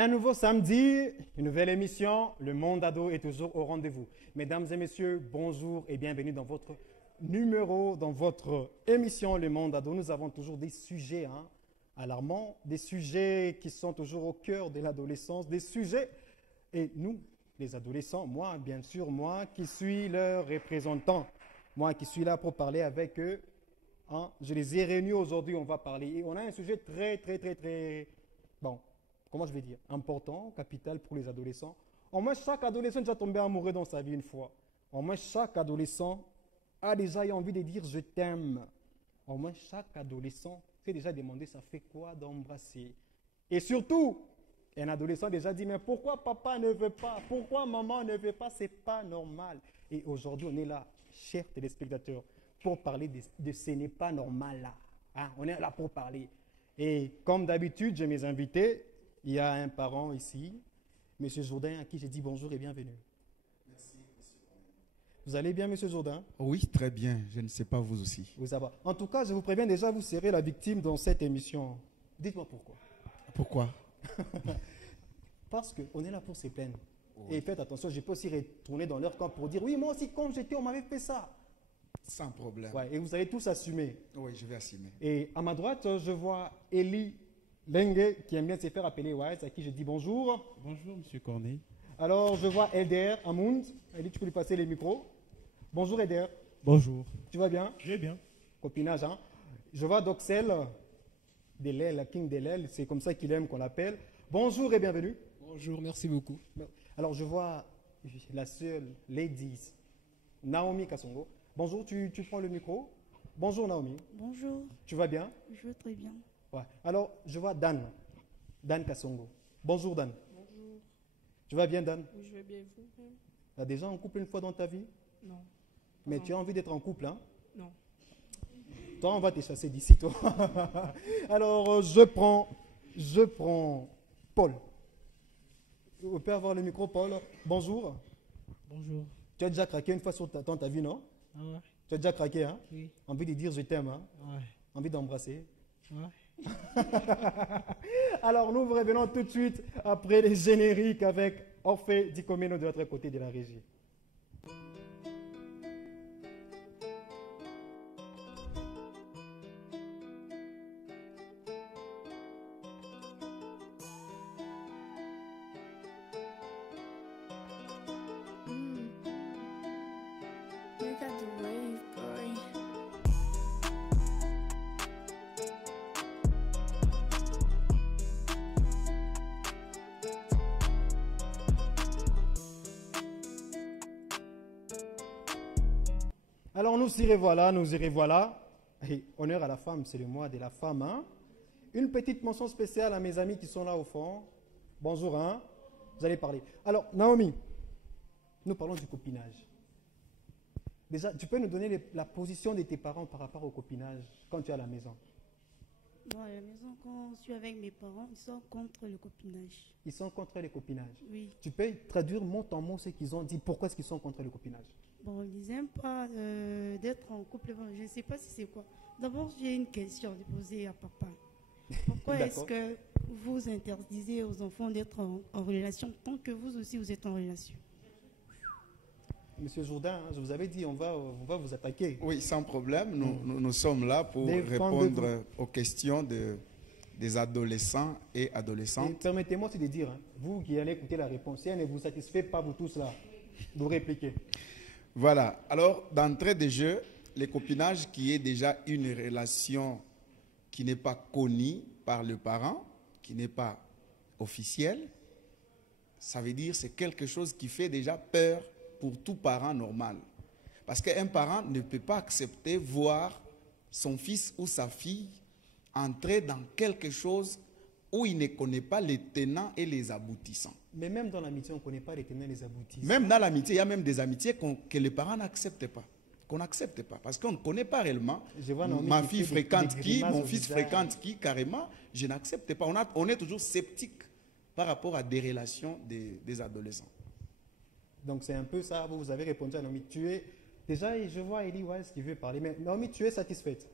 Un nouveau samedi, une nouvelle émission. Le monde ado est toujours au rendez-vous. Mesdames et messieurs, bonjour et bienvenue dans votre dans votre émission Le monde ado. Nous avons toujours des sujets alarmants, des sujets qui sont toujours au cœur de l'adolescence, des sujets. Et nous, les adolescents, moi, bien sûr, moi qui suis leur représentant, moi qui suis là pour parler avec eux, je les ai réunis aujourd'hui, on va parler. Et on a un sujet très, comment je vais dire, important, capital pour les adolescents. Au moins, chaque adolescent est déjà tombé amoureux dans sa vie une fois. Au moins, chaque adolescent a déjà eu envie de dire « je t'aime ». Au moins, chaque adolescent s'est déjà demandé « ça fait quoi d'embrasser ». Et surtout, un adolescent a déjà dit « mais pourquoi papa ne veut pas? Pourquoi maman ne veut pas? C'est pas normal ». Et aujourd'hui, on est là, chers téléspectateurs, pour parler de ce n'est pas normal là. On est là pour parler. Et comme d'habitude, j'ai mes invités. Il y a un parent ici, M. Jourdain, à qui j'ai dit bonjour et bienvenue. Merci, M. Vous allez bien, M. Jourdain? Oui, très bien. Je ne sais pas vous aussi. Oui, ça va. En tout cas, je vous préviens déjà, vous serez la victime dans cette émission. Dites-moi pourquoi. Pourquoi? Parce qu'on est là pour se plaindre. Oui. Et faites attention, je peux aussi retourner dans leur camp pour dire, oui, moi aussi, quand j'étais, on m'avait fait ça. Sans problème. Ouais, et vous allez tous assumer. Oui, je vais assumer. Et à ma droite, je vois Eli Lengue, qui aime bien se faire appeler Wise, à qui je dis bonjour. Bonjour, M. Corneille. Alors, je vois Eder Amound. Eli, tu peux lui passer les micros. Bonjour, Eder. Bonjour. Tu vas bien? Je vais bien. Copinage, hein? Je vois Doxel Delel, la King Delel, c'est comme ça qu'il aime qu'on l'appelle. Bonjour et bienvenue. Bonjour, merci beaucoup. Alors, je vois la seule ladies, Naomi Kasongo. Bonjour, tu prends le micro. Bonjour, Naomi. Bonjour, Tu vas bien? je vais très bien. Ouais. Alors, je vois Dan Kasongo. Bonjour, Dan. Bonjour. Tu vas bien, Dan? Oui, je vais bien, vous? Tu as déjà en couple une fois dans ta vie? Non. Mais Non. tu as envie d'être en couple, hein? Non. Toi, on va te chasser d'ici, toi. Alors, je prends Paul. On peut avoir le micro, Paul. Bonjour. Bonjour. Tu as déjà craqué une fois dans ta vie, non? Ah ouais? Tu as déjà craqué, hein? Oui. Envie de dire je t'aime, hein? Ouais. Envie d'embrasser. Ouais. Alors, nous revenons tout de suite après les génériques avec Orphée Dicomeno de l'autre côté de la régie. You got the wave, boy. Alors, nous y revoilà. Et honneur à la femme, c'est le mois de la femme, hein? Une petite mention spéciale à mes amis qui sont là au fond. Bonjour, hein? Vous allez parler. Alors, Naomi, nous parlons du copinage. Déjà, tu peux nous donner la position de tes parents par rapport au copinage quand tu es à la maison? Bon, à la maison, quand je suis avec mes parents, ils sont contre le copinage. Ils sont contre le copinage. Oui. Tu peux traduire mot en mot ce qu'ils ont dit. Pourquoi est-ce qu'ils sont contre le copinage? Bon, ils n'aiment pas d'être en couple. Bon, je ne sais pas si c'est quoi. D'abord, j'ai une question à poser à papa. Pourquoi est-ce que vous interdisez aux enfants d'être en relation tant que vous aussi vous êtes en relation? Monsieur Jourdain, je vous avais dit, on va vous attaquer. Oui, sans problème. Nous sommes là pour Défendez-vous. répondre aux questions des adolescents et Et adolescentes. permettez-moi aussi de dire, hein, vous qui allez écouter la réponse, si elle ne vous satisfait pas, vous tous là, vous répliquez. Voilà. Alors, d'entrée de jeu, le copinage qui est déjà une relation qui n'est pas connue par le parent, qui n'est pas officielle, ça veut dire c'est quelque chose qui fait déjà peur pour tout parent normal. Parce qu'un parent ne peut pas accepter voir son fils ou sa fille entrer dans quelque chose où il ne connaît pas les tenants et les aboutissants. Mais même dans l'amitié, on ne connaît pas les tenants et les aboutissants. Même dans l'amitié, il y a même des amitiés que les parents n'acceptent pas. Qu'on n'accepte pas. Parce qu'on ne connaît pas réellement. Je vois Naomi Ma qui fille fait fréquente des qui, grimaces mon au fils visage. fréquente qui, carrément, je n'accepte pas. On est toujours sceptique par rapport à des relations des adolescents. Donc c'est un peu ça, vous avez répondu à Naomi. Déjà, je vois Eli Wise qui veut parler, mais Naomi, tu es satisfaite.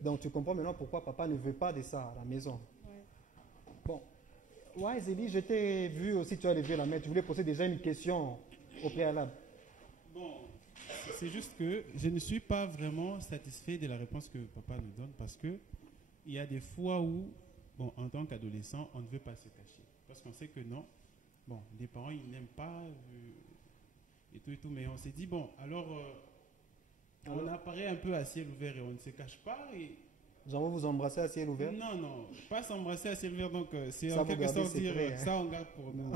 Donc tu comprends maintenant pourquoi papa ne veut pas de ça à la maison. Ouais. Bon, Ouais, Zélie, je t'ai vu aussi, tu as levé la main. Tu voulais poser déjà une question au préalable. Bon, c'est juste que je ne suis pas vraiment satisfait de la réponse que papa nous donne parce que il y a des fois où, bon, en tant qu'adolescent, on ne veut pas se cacher. Parce qu'on sait que non, bon, les parents, ils n'aiment pas et tout, mais on s'est dit, bon, alors, on apparaît un peu à ciel ouvert et on ne se cache pas et... J'en vais vous embrasser à ciel ouvert. Non, pas s'embrasser à ciel ouvert, donc c'est Ça, en vous quelque gardez sorte dire, secret, hein. ça on garde pour nous.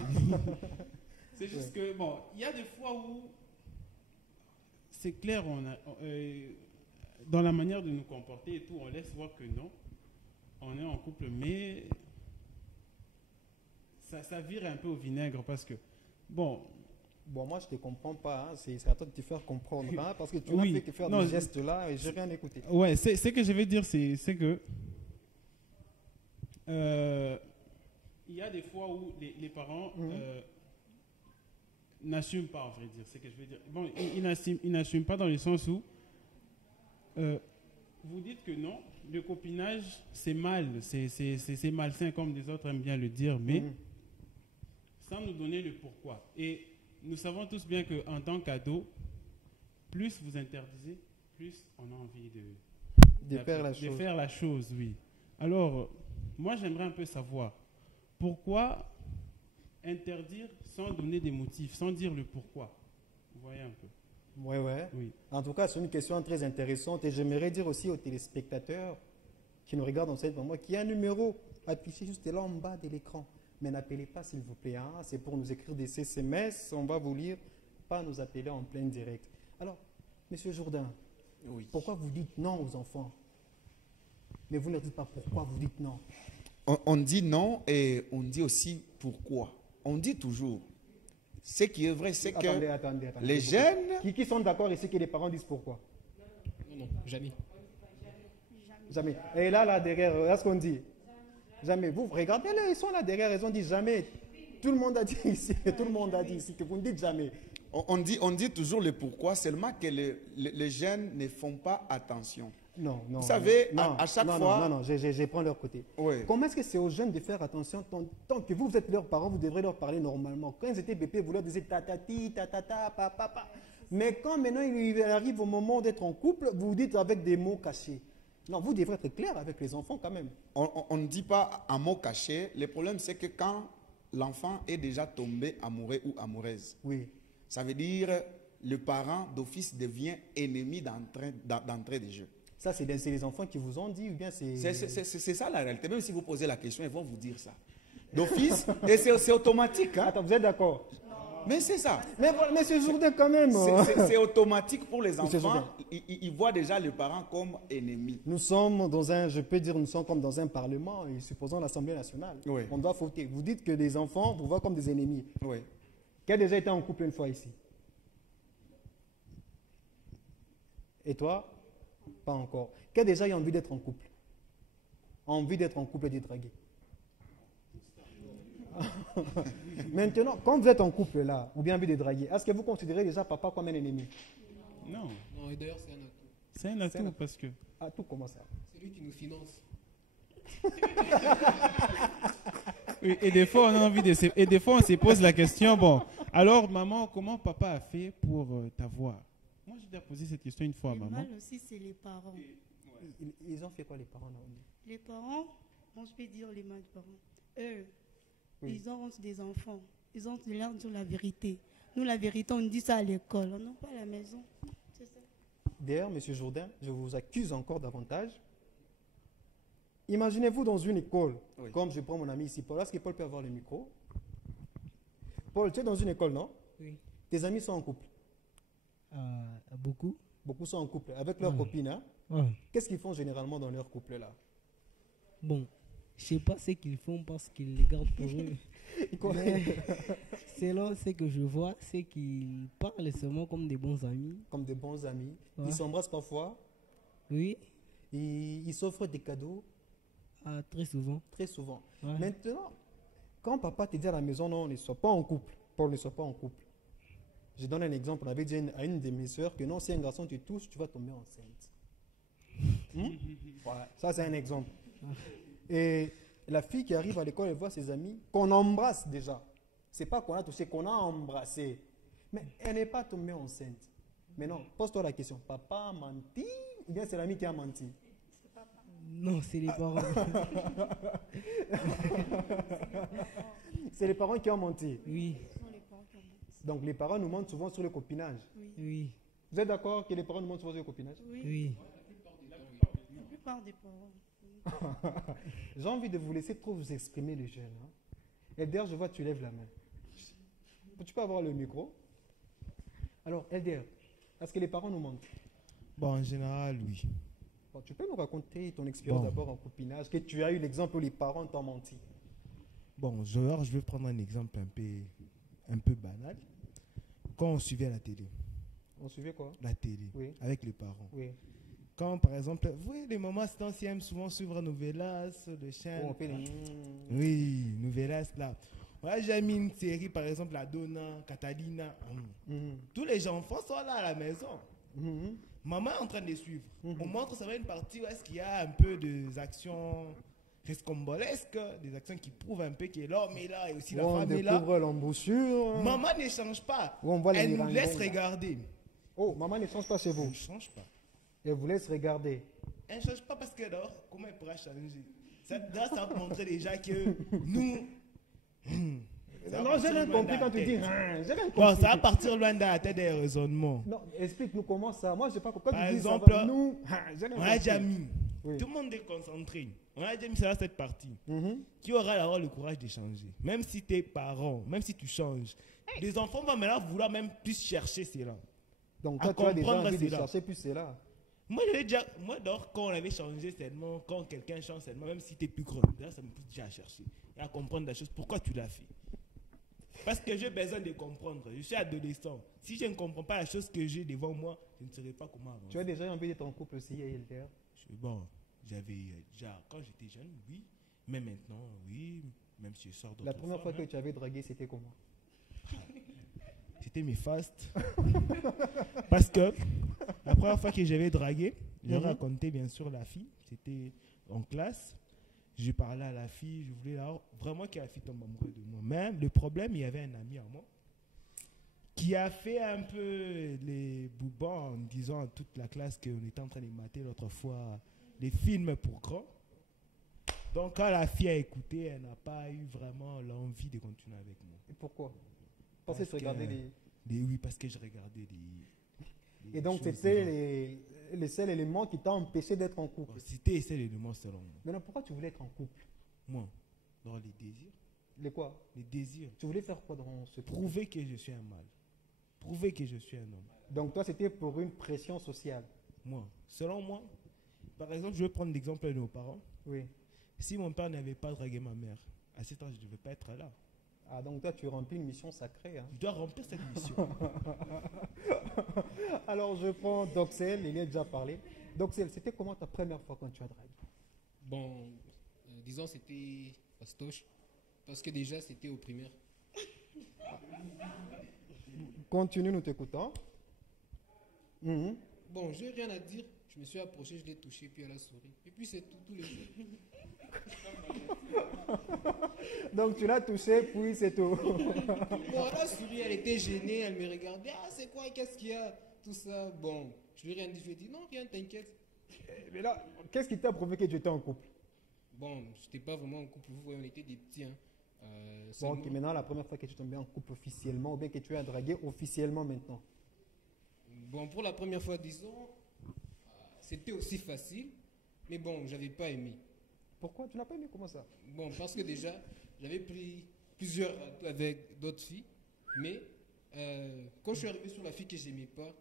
C'est juste que, bon, il y a des fois où c'est clair, dans la manière de nous comporter et tout, on laisse voir que non, on est en couple, mais ça vire un peu au vinaigre parce que, bon... Bon, moi, je ne te comprends pas. Hein. C'est à toi de te faire comprendre. Hein, parce que tu n'as Oui. fait que faire Non, des gestes là et je n'ai rien écouté. Ouais, ce que je vais dire, c'est que il y a des fois où les parents n'assument pas, en vrai dire, c'est ce que je veux dire. Bon, ils n'assument pas dans le sens où vous dites que non, le copinage, c'est mal, c'est malsain comme les autres aiment bien le dire, mais sans nous donner le pourquoi. Et nous savons tous bien qu'en tant qu'ado, plus vous interdisez, plus on a envie De faire la chose. Oui. Alors, moi, j'aimerais un peu savoir pourquoi interdire sans donner des motifs, sans dire le pourquoi. Vous voyez un peu. Ouais. Oui. En tout cas, c'est une question très intéressante et j'aimerais dire aussi aux téléspectateurs qui nous regardent en ce moment qu'il y a un numéro affiché juste là en bas de l'écran. Mais n'appelez pas, s'il vous plaît. Hein. C'est pour nous écrire des SMS. On va vous lire, pas nous appeler en plein direct. Alors, Monsieur Jourdain, Oui. pourquoi vous dites non aux enfants? Mais vous ne dites pas pourquoi vous dites non. On dit non et on dit aussi pourquoi. On dit toujours. Ce qui est vrai, c'est que Attendez. les jeunes... Qui sont d'accord ici que les parents disent pourquoi? Non, jamais. Jamais. Et là derrière, là ce qu'on dit? Jamais. Vous regardez-les, ils sont là derrière, ils ont dit jamais. Tout le monde a dit ici, tout le monde a dit ici que vous ne dites jamais. On dit toujours le pourquoi, seulement que les jeunes ne font pas attention. Non. Vous savez, à chaque fois... Non, je prends leur côté. Oui. Comment est-ce que c'est aux jeunes de faire attention tant que vous êtes leurs parents, vous devrez leur parler normalement. Quand ils étaient bébés, vous leur disiez tatati, tatata, papa. Mais quand maintenant il arrive au moment d'être en couple, vous dites avec des mots cachés. Non, vous devrez être clair avec les enfants quand même. On ne dit pas un mot caché. Le problème, c'est que quand l'enfant est déjà tombé amoureux ou amoureuse, oui. Ça veut dire le parent d'office devient ennemi d'entrée de jeu. Ça, c'est les enfants qui vous ont dit ou bien c'est... C'est ça la réalité. Même si vous posez la question, ils vont vous dire ça. D'office, et c'est automatique. Hein? Attends, vous êtes d'accord? Mais c'est ça. Mais Monsieur Jourdain, quand même. C'est automatique pour les enfants. Ils voient déjà le parent comme ennemi. Nous sommes dans un, je peux dire, nous sommes comme dans un parlement, et supposons l'Assemblée nationale. Oui. On doit voter. Vous dites que les enfants vous voient comme des ennemis. Oui. Qui a déjà été en couple une fois ici? Et toi? Pas encore. Qui a déjà eu envie d'être en couple? Envie d'être en couple et d'être dragué? Maintenant, quand vous êtes en couple là, ou bien envie de draguer, est-ce que vous considérez déjà papa comme un ennemi? Non. Non, et d'ailleurs, c'est un atout. C'est un atout parce que... Ah, tout comment ça? C'est lui qui nous finance. Oui, et des fois, on a envie de et des fois, on se pose la question, bon, alors maman, comment papa a fait pour t'avoir? Moi, j'ai déjà posé cette question une fois à Le maman. mal aussi, c'est les parents. Ils ont fait quoi les parents là? Les parents, moi je peux dire les mal parents. Eux, Oui. ils ont honte des enfants. Ils ont l'air de dire la vérité. Nous, la vérité, on dit ça à l'école. On n'a pas à la maison. C'est ça. D'ailleurs, Monsieur Jourdain, je vous accuse encore davantage. Imaginez-vous dans une école, Oui. comme je prends mon ami ici, Paul. Est-ce que Paul peut avoir le micro? Paul, tu es dans une école, non? Oui. Tes amis sont en couple. Beaucoup. Beaucoup sont en couple avec leurs Ouais. copines. Hein? Ouais. Qu'est-ce qu'ils font généralement dans leur couple là? Bon, je sais pas ce qu'ils font parce qu'ils les gardent pour eux. Mais selon ce que je vois, c'est qu'ils parlent seulement comme des bons amis. Comme des bons amis. Ouais. Ils s'embrassent parfois. Oui, Ils s'offrent des cadeaux très souvent. très souvent. Ouais. Maintenant, quand papa te dit à la maison, non, ne sois pas en couple. Paul ne soit pas en couple. Je donne un exemple. On avait dit à une de mes soeurs que non, si un garçon te touche, tu vas tomber enceinte. Voilà. Ça, c'est un exemple. Et la fille qui arrive à l'école, elle voit ses amis, qu'on embrasse déjà. C'est pas qu'on a touché, qu'on a embrassé. Mais elle n'est pas tombée enceinte. Mais non, pose-toi la question. Papa a menti ou bien c'est l'ami qui a menti? Non, c'est les parents. C'est les parents qui ont menti. Oui, Ce sont les parents qui ont menti. Donc les parents nous mentent souvent sur le copinage. oui, Vous êtes d'accord que les parents nous mentent souvent sur le copinage? Oui, oui. la plupart des parents. J'ai envie de vous laisser trop vous exprimer, les jeunes. Hein. Elder, je vois que tu lèves la main. Tu peux avoir le micro? Alors, Elder, est-ce que les parents nous mentent? Bon, en général, oui. Bon, tu peux nous raconter ton expérience Bon. d'abord en copinage, que tu as eu l'exemple où les parents t'ont menti? Bon, je vais prendre un exemple un peu banal. Quand on suivait la télé, On suivait quoi? la télé, Oui. avec les parents. Oui. Quand, par exemple, vous voyez, les mamans, c'est anciens aiment souvent suivre Novelas, le chien. Oh, on fait les... Oui, Novelas, là. Moi, j'ai mis une série, par exemple, la Donna, Catalina. Mhm. Tous les enfants sont là à la maison. Mhm. Maman est en train de les suivre. Mhm. On montre, ça va une partie où est-ce qu'il y a un peu des actions rescombolesques, des actions qui prouvent un peu que l'homme est là et aussi la On femme est là. découvre l'embouchure. Maman ne change pas. Où on voit les Elle nous mirangons, laisse là. regarder. Oh, maman ne change pas chez Elle vous. ne change pas. Elle vous laisse regarder. Elle ne change pas parce que alors, comment elle pourra changer? Ça va montrer déjà que nous. Ça va Non, j'ai partir rien loin compris de la quand tu dis tête. hein, j'ai rien compris. Bon, ça va partir loin de la tête des raisonnements. Non, explique-nous comment ça. Moi, je sais pas pourquoi Par tu dis exemple, ça. Va, nous, hein, j'ai rien On a compris. déjà mis. Oui. Tout le monde est concentré. On a déjà mis ça dans cette partie. Mhm. Qui aura alors le courage de changer? Même si tes parents, même si tu changes, les enfants vont maintenant vouloir même plus chercher cela. Donc, À toi, tu as déjà comprendre envie de cela. chercher plus cela. Moi, d'or, quand on avait changé seulement, quand quelqu'un change seulement, même si tu es plus grand, là, ça me pousse déjà à chercher et à comprendre la chose. Pourquoi tu l'as fait? Parce que j'ai besoin de comprendre. Je suis adolescent. Si je ne comprends pas la chose que j'ai devant moi, je ne saurais pas comment avancer. Tu as déjà envie d'être en couple aussi, Elder? Bon, j'avais déjà, quand j'étais jeune, oui. Mais maintenant, oui. Même si je sors d'autres La première fois femmes, que tu avais dragué, c'était comment? c'était mes fastes. Parce que la première fois que j'avais dragué, je Mhm. racontais bien sûr la fille. C'était en classe. Je parlais à la fille, je voulais vraiment que la fille tombe amoureuse de moi. Mais le problème, il y avait un ami à moi qui a fait un peu les boubons en disant à toute la classe qu'on était en train de mater l'autre fois les films pour grands. Donc quand la fille a écouté, elle n'a pas eu vraiment l'envie de continuer avec moi. Et pourquoi? Pensez Parce de regarder que- les... Oui, parce que je regardais des Et donc, choses c'était errantes. les seuls éléments qui t'ont empêché d'être en couple. Bon, c'était ces éléments selon moi. Maintenant, pourquoi tu voulais être en couple? Moi, dans les désirs. Les quoi? Les désirs. Tu voulais faire quoi dans ce couple? Prouver que je suis un mâle. Prouver que je suis un homme. Donc, toi, c'était pour une pression sociale. Moi, selon moi, par exemple, je vais prendre l'exemple de nos parents. Oui. Si mon père n'avait pas dragué ma mère, à cet âge, je ne devais pas être là. Ah, donc toi, tu remplis une mission sacrée. Hein. Je dois remplir cette mission. Alors, je prends Doxel, il y a déjà parlé. Doxel, c'était comment ta première fois quand tu as dragué? Bon, disons c'était fastoche, parce que déjà c'était au primaire. Continue, nous t'écoutons. Mhm. Bon, j'ai rien à dire, je me suis approché, je l'ai touché, puis elle a souri. Et puis c'est tout, tous les jours. Donc, tu l'as touché, puis c'est tout. Bon, elle a souri, elle était gênée, elle me regardait, ah c'est quoi, qu'est-ce qu'il y a, tout ça. Bon, je lui ai rien dit, je lui ai dit, non, rien, t'inquiète. Mais là, qu'est-ce qui t'a prouvé que tu étais en couple? Bon, j'étais pas vraiment en couple, vous voyez, on était des petits. Hein. Bon, Seulement- ok, maintenant, la première fois que tu es tombé en couple officiellement, ou bien que tu as dragué officiellement maintenant. Bon, pour la première fois, disons, c'était aussi facile, mais bon, j'avais pas aimé. Pourquoi? Tu n'as pas aimé comment ça? Bon, parce que déjà, j'avais pris plusieurs avec d'autres filles, mais quand je suis arrivé sur la fille que j'aimais pas,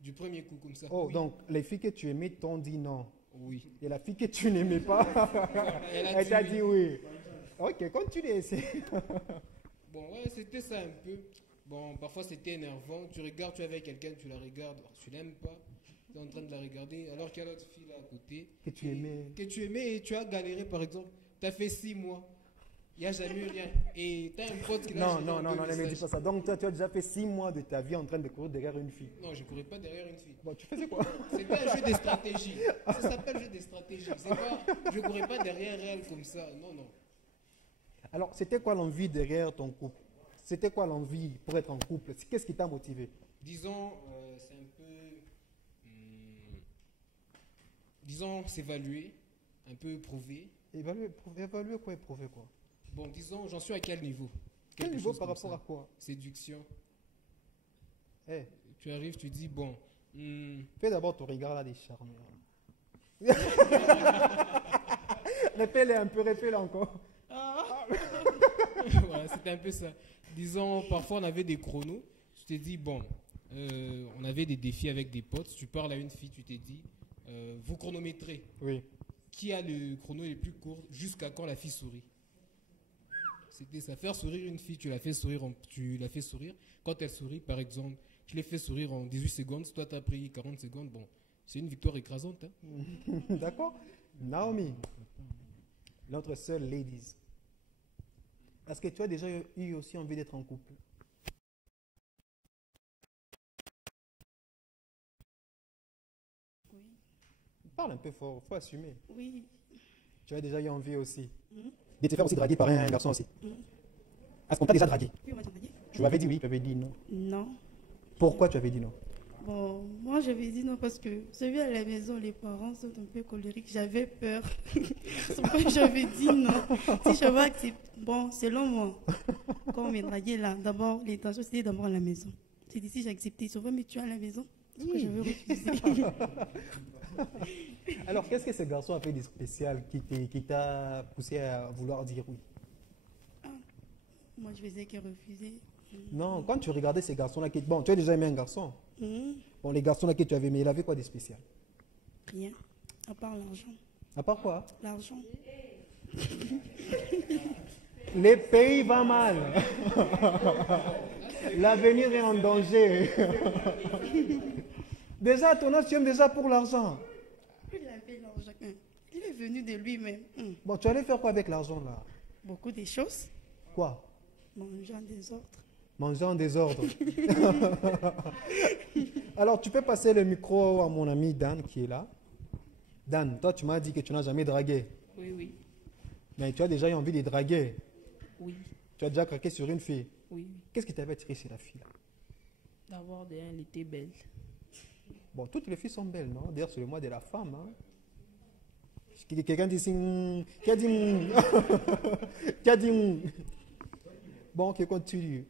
du premier coup comme ça. Oh, oui, donc les filles que tu aimais t'ont dit non. oui. Et la fille que tu n'aimais pas, elle t'a dit oui. Ok, continue. Bon, ouais, c'était ça un peu. Bon, parfois c'était énervant. Tu regardes, tu es avec quelqu'un, tu la regardes, tu l'aimes pas. Tu es en train de la regarder, alors qu'il y a l'autre fille là à côté. Que tu aimais. Que tu aimais et tu as galéré, par exemple. Tu as fait 6 mois. Il n'y a jamais eu rien. Et tu as un pote qui l'a Non, jamais non, non, envoyé non, ne me dis message. pas ça. Donc, toi, tu as déjà fait 6 mois de ta vie en train de courir derrière une fille. Non, je ne courais pas derrière une fille. Bon, tu faisais quoi? C'était un jeu de stratégie. Ça s'appelle jeu de stratégie. C'est pas, je ne courais pas derrière elle comme ça. Non, non. Alors, c'était quoi l'envie derrière ton couple? C'était quoi l'envie pour être en couple? Qu'est-ce qui t'a motivé? Disons, c'est un peu. Disons, s'évaluer, un peu prouver. Évaluer quoi, éprouver quoi? Bon, disons, j'en suis à quel niveau? Quel Quelque niveau chose par comme rapport ça. à quoi? Séduction. Eh, Tu arrives, tu dis, bon. fais d'abord ton regard là des charmeurs. Répète-le un peu, répète-le encore. Voilà, c'était un peu ça. Disons, parfois on avait des chronos. Tu t'es dit, bon, on avait des défis avec des potes. Tu parles à une fille, tu t'es dit, vous chronométrez. Oui. Qui a le chrono le plus court jusqu'à quand la fille sourit? C'était ça. Faire sourire une fille, tu la fais sourire. Quand elle sourit, par exemple, tu l'as fait sourire en 18 secondes. Toi, tu as pris 40 secondes. Bon, c'est une victoire écrasante. Hein. D'accord. Naomi, notre seule ladies. Est-ce que tu as déjà eu aussi envie d'être en couple? Oui. Parle un peu fort, faut assumer. Oui. Tu as déjà eu envie aussi Mhm. de te faire aussi draguer par un garçon aussi. Mhm. Est-ce qu'on t'a déjà dragué? Oui, on m'a dit. Tu avais dit oui, tu avais dit non. Non. Pourquoi tu avais dit non? Bon, moi j'avais dit non parce que celui à la maison, les parents sont un peu colériques. J'avais peur. C'est pourquoi j'avais dit non. Si je vois que c'est bon, selon moi, quand on m'est dragué là, d'abord, l'intention c'était d'abord à la maison. J'ai dit si j'ai accepté, souvent, mais tu es à la maison. C'est pourquoi j'avais refusé. Alors, qu'est-ce que ce garçon a fait de spécial qui t'a poussé à vouloir dire oui? Moi je faisais que refuser. Non, quand tu regardais ces garçons-là, bon, tu as déjà aimé un garçon. Mhm. Bon, les garçons-là que tu avais aimé, il avait quoi de spécial? Rien, à part l'argent. À part quoi? L'argent. Les pays vont mal. L'avenir est en danger. Déjà, ton âge, tu aimes déjà pour l'argent. Il avait l'argent. Il est venu de lui-même. Bon, tu allais faire quoi avec l'argent là? Beaucoup de choses. Quoi? Manger en désordre. Manger en désordre. Alors, tu peux passer le micro à mon ami Dan qui est là. Dan, toi, tu m'as dit que tu n'as jamais dragué. Oui, oui, Mais tu as déjà eu envie de draguer. oui, Tu as déjà craqué sur une fille. oui. Qu'est-ce qui t'avait attiré chez la fille là? D'abord, elle était belle. Bon, toutes les filles sont belles, non? D'ailleurs, c'est le mois de la femme. Hein? Quelqu'un dit qui a dit qui a dit Bon, ok, continue.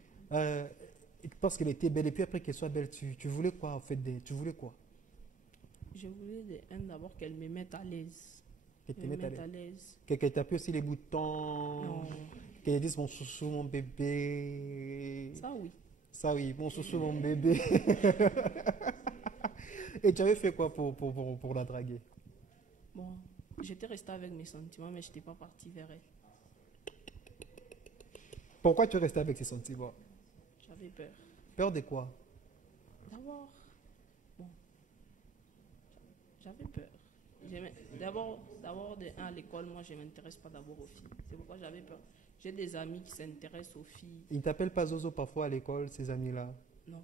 Parce qu'elle était belle, et puis après qu'elle soit belle, tu voulais quoi en fait? Tu voulais quoi? Je voulais d'abord qu'elle me mette à l'aise. Qu'elle te Me mette à mette à l'aise. l'aise. Qu'elle t'appuie aussi les boutons. Non, Qu'elle dise mon chouchou, mon bébé. ça oui. Ça oui, mon chouchou, mon bébé. Et tu avais fait quoi pour la draguer? Bon, j'étais restée avec mes sentiments, mais je n'étais pas partie vers elle. Pourquoi tu restais avec ces sentiments? J'avais peur. Peur de quoi? D'abord, bon, j'avais peur. D'abord, à l'école, moi, je ne m'intéresse pas d'abord aux filles. C'est pourquoi j'avais peur. J'ai des amis qui s'intéressent aux filles. Ils ne t'appellent pas Zozo parfois à l'école, ces amis-là? Non,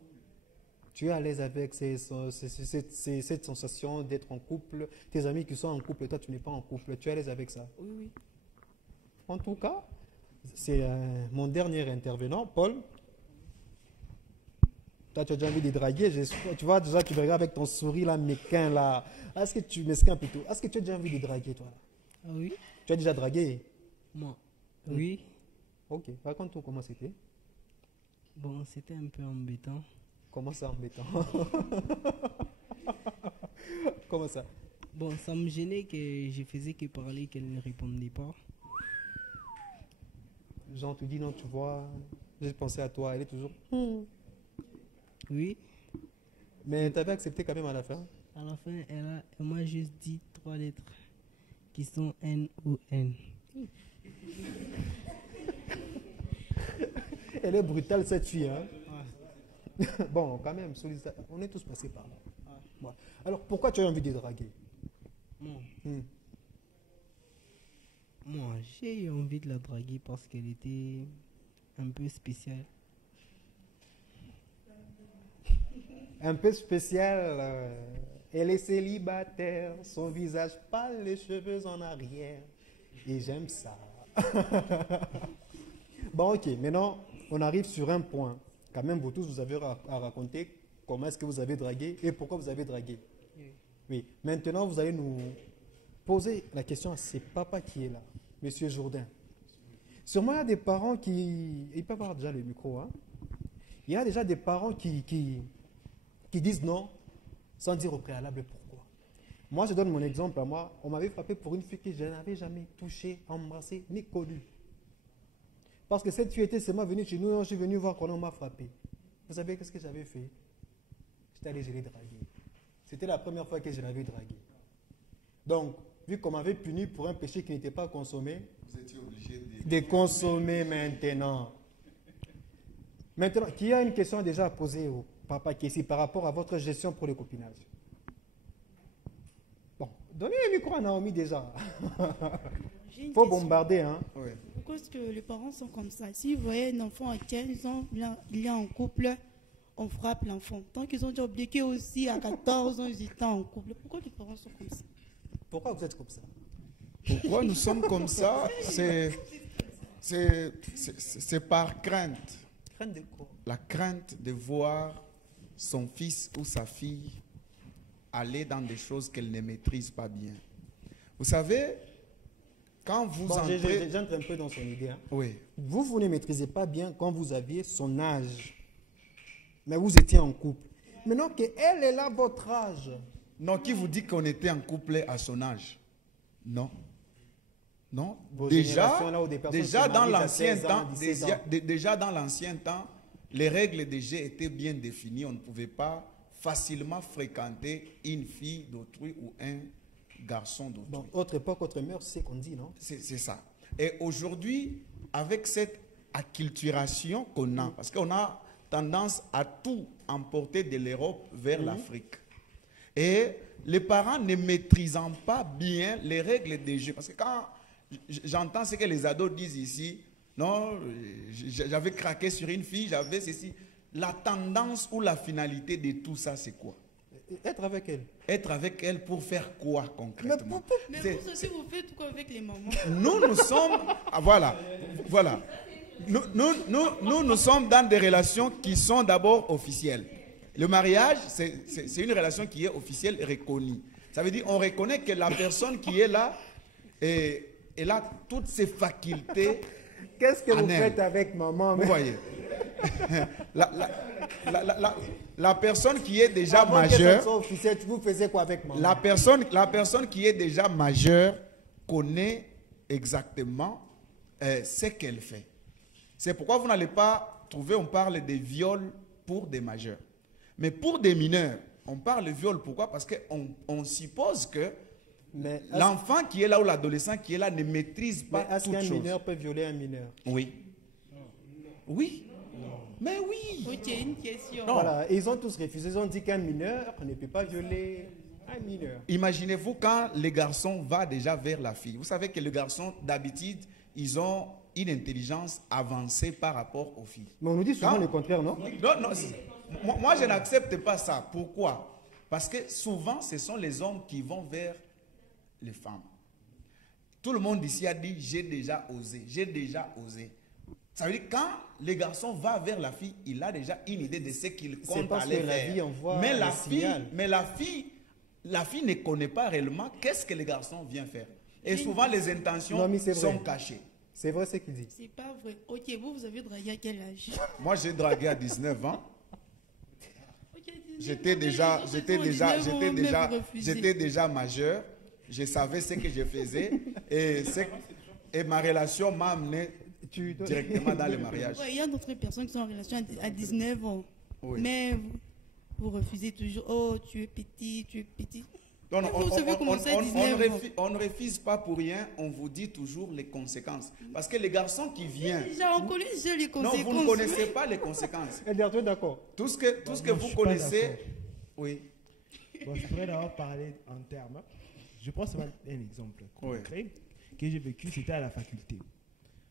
Tu es à l'aise avec cette sensation d'être en couple? Tes amis qui sont en couple, toi tu n'es pas en couple, tu es à l'aise avec ça? oui, oui. En tout cas, c'est mon dernier intervenant, Paul. Toi, tu as déjà envie de draguer. Tu vois, déjà, tu me regardes avec ton sourire là, mesquin là. Est-ce que tu mesquin plutôt? Est-ce que tu as déjà envie de draguer, toi là? Ah oui? Tu as déjà dragué? Moi. Oui. Ok, raconte-nous comment c'était. Bon, c'était un peu embêtant. Comment ça, embêtant? Comment ça? Bon, ça me gênait que je faisais que parler, qu'elle ne répondait pas. Jean te dit non, tu vois, j'ai pensé à toi, elle est toujours. Oui. Mais tu avais accepté quand même à la fin. À la fin, elle m'a juste dit 3 lettres qui sont N-O-N. Elle est brutale cette fille, hein? Bon, quand même, on est tous passés par là. Ouais. Alors, pourquoi tu as envie de draguer? Bon, Moi, j'ai eu envie de la draguer parce qu'elle était un peu spéciale. Un peu spécial. Elle est célibataire, son visage pâle, les cheveux en arrière. Et j'aime ça. Bon, ok, maintenant, on arrive sur un point. Quand même, vous tous, vous avez à raconter comment est-ce que vous avez dragué et pourquoi vous avez dragué. Oui. Maintenant, vous allez nous poser la question à ce papa qui est là, Monsieur Jourdain. Sûrement, il y a des parents qui... Il peut avoir déjà le micro, hein? Il y a déjà des parents qui disent non, sans dire au préalable pourquoi. Moi, je donne mon exemple à moi. On m'avait frappé pour une fille que je n'avais jamais touchée, embrassée, ni connue. Parce que cette fille était seulement venue chez nous, je suis venu voir comment on m'a frappé. Vous savez qu'est-ce que j'avais fait? J'étais allé, je l'ai dragué. C'était la première fois que je l'avais dragué. Donc, vu qu'on m'avait puni pour un péché qui n'était pas consommé, Vous étiez obligé de consommer maintenant. Maintenant, qui a une question déjà à poser au papa qui est ici par rapport à votre gestion pour le copinage? Bon, donnez le micro à Naomi déjà. Il faut bombarder, hein? Oui. Pourquoi est-ce que les parents sont comme ça? Si vous voyez un enfant à 15 ans, il est en couple, on frappe l'enfant. Tant qu'ils ont déjà oublié aussi à 14 ans, ils étaient en couple. Pourquoi les parents sont comme ça? Pourquoi vous êtes comme ça? Pourquoi nous sommes comme ça? C'est par crainte. Crainte de quoi? La crainte de voir son fils ou sa fille aller dans des choses qu'elle ne maîtrise pas bien. Vous savez, quand vous entrez... J'entre un peu dans son idée. Hein. Oui. Vous ne maîtrisez pas bien quand vous aviez son âge. Mais vous étiez en couple. Maintenant qu'elle est là, votre âge. Non, qui vous dit qu'on était en couple à son âge? Non. Non. Vos Déjà générations, là où des personnes déjà se dans marient à l'ancien 16 ans, temps, 17 ans. déjà dans l'ancien temps, les règles des jeux étaient bien définies. On ne pouvait pas facilement fréquenter une fille d'autrui ou un garçon d'autrui. Bon, autre époque, autre mœurs, c'est ce qu'on dit, non? C'est ça. Et aujourd'hui, avec cette acculturation qu'on a, parce qu'on a tendance à tout emporter de l'Europe vers l'Afrique. Et les parents ne maîtrisant pas bien les règles des jeux, parce que quand j'entends ce que les ados disent ici, non, j'avais craqué sur une fille, j'avais ceci. La tendance ou la finalité de tout ça, c'est quoi? Être avec elle. Être avec elle pour faire quoi concrètement? Mais vous aussi, vous faites quoi avec les mamans? Nous sommes... Ah, voilà. Nous sommes dans des relations qui sont d'abord officielles. Le mariage, c'est une relation qui est officielle et reconnue. Ça veut dire qu'on reconnaît que la personne qui est là, elle a toutes ses facultés. Qu'est-ce que vous faites avec maman? Vous voyez. La personne qui est déjà majeure, vous faisiez quoi avec maman? la personne qui est déjà majeure connaît exactement ce qu'elle fait. C'est pourquoi vous n'allez pas trouver, on parle de viol pour des majeurs. Mais pour des mineurs, on parle de viol. Pourquoi? Parce qu'on suppose que l'enfant qui est là ou l'adolescent qui est là ne maîtrise pas toute chose. Est-ce qu'un mineur peut violer un mineur? Oui. Oui. Mais oui. Ok, une question. Voilà, ils ont tous refusé. Ils ont dit qu'un mineur ne peut pas violer un mineur. Imaginez-vous quand les garçons vont déjà vers la fille. Vous savez que les garçons, d'habitude, ils ont une intelligence avancée par rapport aux filles. Mais on nous dit souvent le contraire, non? Non, moi, je n'accepte pas ça. Pourquoi? Parce que souvent, ce sont les hommes qui vont vers les femmes. Tout le monde ici a dit, j'ai déjà osé, j'ai déjà osé. Ça veut dire quand les garçons vont vers la fille, il a déjà une idée de ce qu'il compte aller faire. La vie envoie Mais la fille ne connaît pas réellement qu'est-ce que les garçons viennent faire. Et souvent, les intentions sont cachées. C'est vrai ce qu'il dit. C'est pas vrai. Ok, vous avez dragué à quel âge? Moi, j'ai dragué à 19 ans. J'étais déjà majeur. Je savais ce que je faisais. Et ma relation m'a amené directement dans le mariage. Il y a d'autres personnes qui sont en relation à 19 ans. Oui. Mais vous refusez toujours. Oh, tu es petit, tu es petit. Non, on ne refuse pas pour rien, on vous dit toujours les conséquences. Parce que les garçons qui viennent... On connaît déjà les conséquences. Non, vous ne connaissez pas les conséquences. D'accord. Tout ce que vous connaissez... Oui. Bon, je pourrais d'abord parler en termes. Je pense que c'est un exemple concret. que j'ai vécu, c'était à la faculté.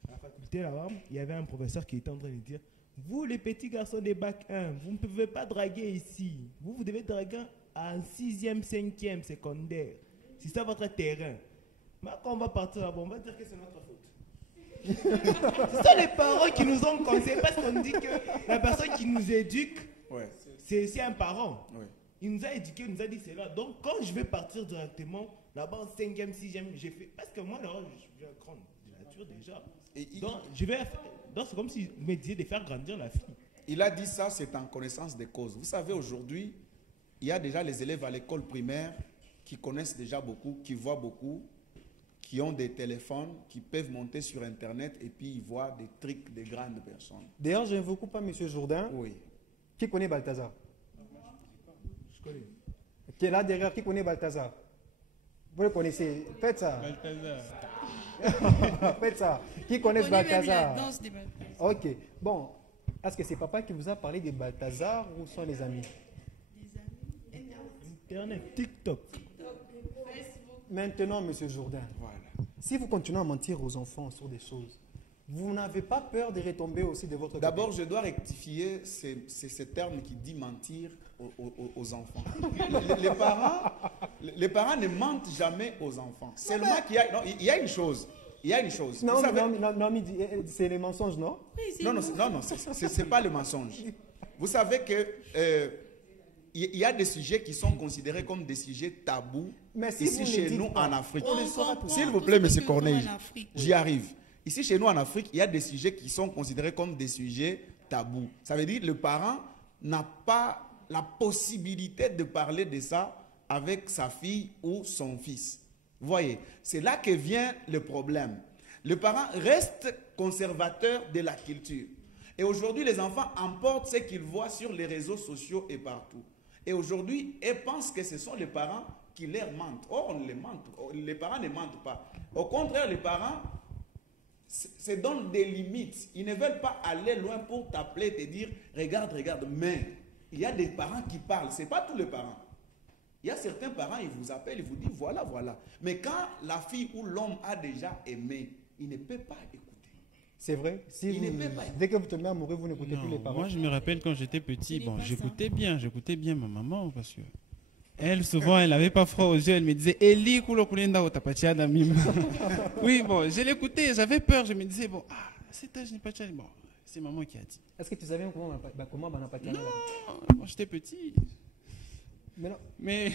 À la faculté, là-bas, il y avait un professeur qui était en train de dire, vous, les petits garçons des bac 1, vous ne pouvez pas draguer ici. Vous devez draguer en 6e, 5e secondaire. C'est ça votre terrain. Mais quand on va partir là-bas, on va dire que c'est notre faute. Ce sont les parents qui nous ont conseillé parce qu'on dit que la personne qui nous éduque, c'est un parent. Il nous a éduqué, il nous a dit c'est là. Donc quand je vais partir directement là-bas en 5e, 6e, j'ai fait. Parce que moi, là, je suis un grand de nature déjà. Donc c'est comme si me disait de faire grandir la fille. Il a dit ça, c'est en connaissance des causes. Vous savez, aujourd'hui, il y a déjà les élèves à l'école primaire qui connaissent déjà beaucoup, qui voient beaucoup, qui ont des téléphones, qui peuvent monter sur Internet et puis ils voient des trucs des grandes personnes. D'ailleurs, je ne vous coupe pas, M. Jourdain. Oui. Qui connaît Balthazar? Je connais. Qui est là derrière, qui connaît Balthazar? Vous le connaissez? Faites ça. Balthazar. Faites ça. Qui connaît Balthazar? La danse des Balthazar. Ok. Bon, est-ce que c'est papa qui vous a parlé de Balthazar ou sont les amis? Internet, TikTok. Maintenant, M. Jourdain, si vous continuez à mentir aux enfants sur des choses, vous n'avez pas peur de retomber aussi de votre côté? D'abord, je dois rectifier ce terme qui dit mentir aux enfants. les parents ne mentent jamais aux enfants. Seulement qu'il y a une chose. Il y a une chose. Non, Vous savez, c'est les mensonges, non? non, c'est pas le mensonge. Vous savez que il y a des sujets qui sont considérés comme des sujets tabous ici chez nous en Afrique. S'il vous plaît, M. Corneille, j'y arrive. Ici chez nous en Afrique, il y a des sujets qui sont considérés comme des sujets tabous. Ça veut dire que le parent n'a pas la possibilité de parler de ça avec sa fille ou son fils. Vous voyez, c'est là que vient le problème. Le parent reste conservateur de la culture. Et aujourd'hui, les enfants emportent ce qu'ils voient sur les réseaux sociaux et partout. Et aujourd'hui, ils pensent que ce sont les parents qui leur mentent. Or, on les ment. Les parents ne mentent pas. Au contraire, les parents se donnent des limites. Ils ne veulent pas aller loin pour t'appeler et te dire « Regarde, regarde ». Mais il y a des parents qui parlent. Ce n'est pas tous les parents. Il y a certains parents, ils vous appellent, ils vous disent « Voilà, voilà ». Mais quand la fille ou l'homme a déjà aimé, il ne peut pas écouter. C'est vrai. Dès que vous tombez amoureux, vous n'écoutez plus les parents. Moi, je me rappelle quand j'étais petit, j'écoutais bien ma maman parce que elle, souvent, elle n'avait pas froid aux yeux. Elle me disait Eli kulo kulenda otapatia damim. Oui, bon, je l'écoutais, j'avais peur. Je me disais cet âge n'est pas cher. Bon, c'est maman qui a dit. Est-ce que tu savais comment Banapatia? Non, moi j'étais petit. Mais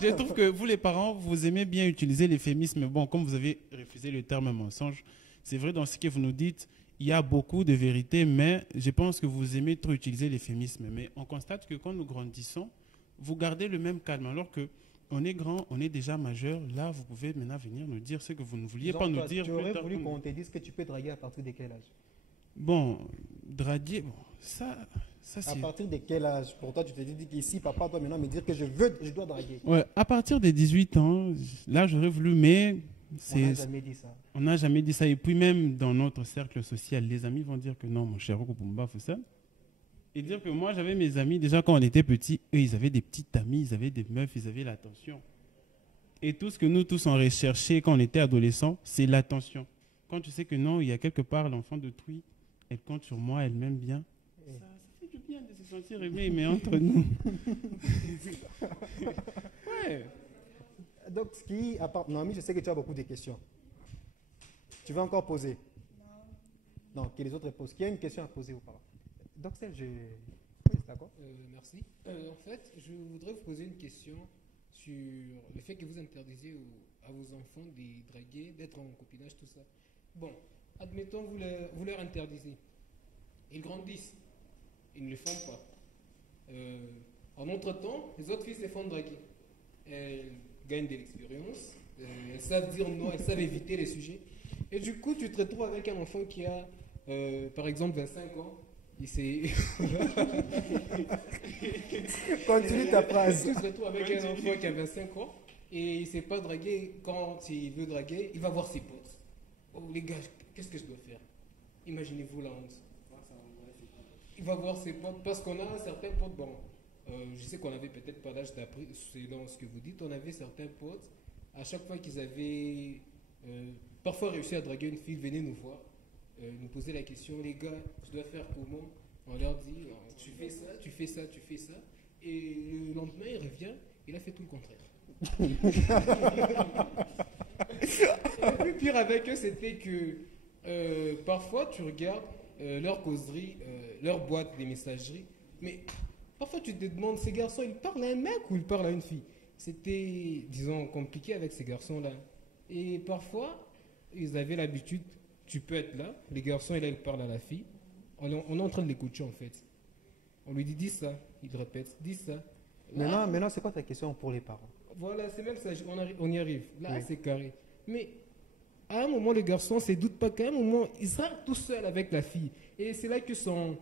je trouve que vous, les parents, vous aimez bien utiliser l'euphémisme. Bon, comme vous avez refusé le terme mensonge, c'est vrai dans ce que vous nous dites, il y a beaucoup de vérité, mais je pense que vous aimez trop utiliser l'euphémisme. Mais on constate que quand nous grandissons, vous gardez le même calme. Alors qu'on est grand, on est déjà majeur. Là, vous pouvez maintenant venir nous dire ce que vous ne vouliez pas nous dire. Tu aurais voulu qu'on te dise que tu peux draguer à partir de quel âge? Bon, draguer, ça c'est... À partir de quel âge? Pour toi, tu te dis qu'ici, papa doit maintenant me dire que je dois draguer. Ouais, à partir de 18 ans, là, j'aurais voulu, mais... On n'a jamais dit ça. On n'a jamais dit ça. Et puis même dans notre cercle social, les amis vont dire que non, mon cher Okupumba, faut ça. Et dire que moi, j'avais mes amis, déjà quand on était petits, eux, ils avaient des petites amies, ils avaient des meufs, ils avaient l'attention. Et tout ce que nous tous on recherchait quand on était adolescents, c'est l'attention. Quand tu sais que non, il y a quelque part l'enfant d'autrui, elle compte sur moi, elle m'aime bien. Ça fait du bien de se sentir aimé, mais entre nous. Ouais. Donc, Noémie, je sais que tu as beaucoup de questions. Tu veux encore poser? Non, que les autres posent. Qui a une question à poser ou pas? Donc, oui, d'accord. Merci. En fait, je voudrais vous poser une question sur le fait que vous interdisez à vos enfants de draguer, d'être en copinage, tout ça. Bon, admettons, vous leur interdisez. Ils grandissent. Ils ne le font pas. En entre-temps, les autres filles se font draguer. Elles gagnent de l'expérience. Elles savent dire non, elles savent éviter les sujets. Et du coup, tu te retrouves avec un enfant qui a, par exemple, 25 ans. Continue ta phrase. Tu te retrouves avec un enfant qui a 25 ans et il ne sait pas draguer. Quand il veut draguer, il va voir ses potes. Oh les gars, qu'est-ce que je dois faire? Imaginez-vous la honte. Il va voir ses potes parce qu'on a certains potes. Bon, je sais qu'on avait peut-être pas l'âge d'après, selon ce que vous dites. On avait certains potes. À chaque fois qu'ils avaient parfois réussir à draguer une fille, venez nous voir, nous poser la question, les gars, je dois faire comment? On leur dit, tu fais ça, tu fais ça, tu fais ça. Et le lendemain, il revient, il a fait tout le contraire. Le plus pire avec eux, c'était que parfois, tu regardes leur causerie, leur boîte des messageries, mais parfois, tu te demandes, ces garçons, ils parlent à un mec ou ils parlent à une fille? C'était, disons, compliqué avec ces garçons-là. Et parfois, ils avaient l'habitude, tu peux être là, les garçons, et là, ils parlent à la fille. On est en train de l'écouter, en fait. On lui dit, dis ça, il répète, dis ça. Là, Maintenant, c'est quoi ta question pour les parents? voilà, c'est même ça, on y arrive. Là, Oui. c'est carré. Mais à un moment, le garçon ne se doute pas qu'à un moment, il sera tout seul avec la fille. Et c'est là que son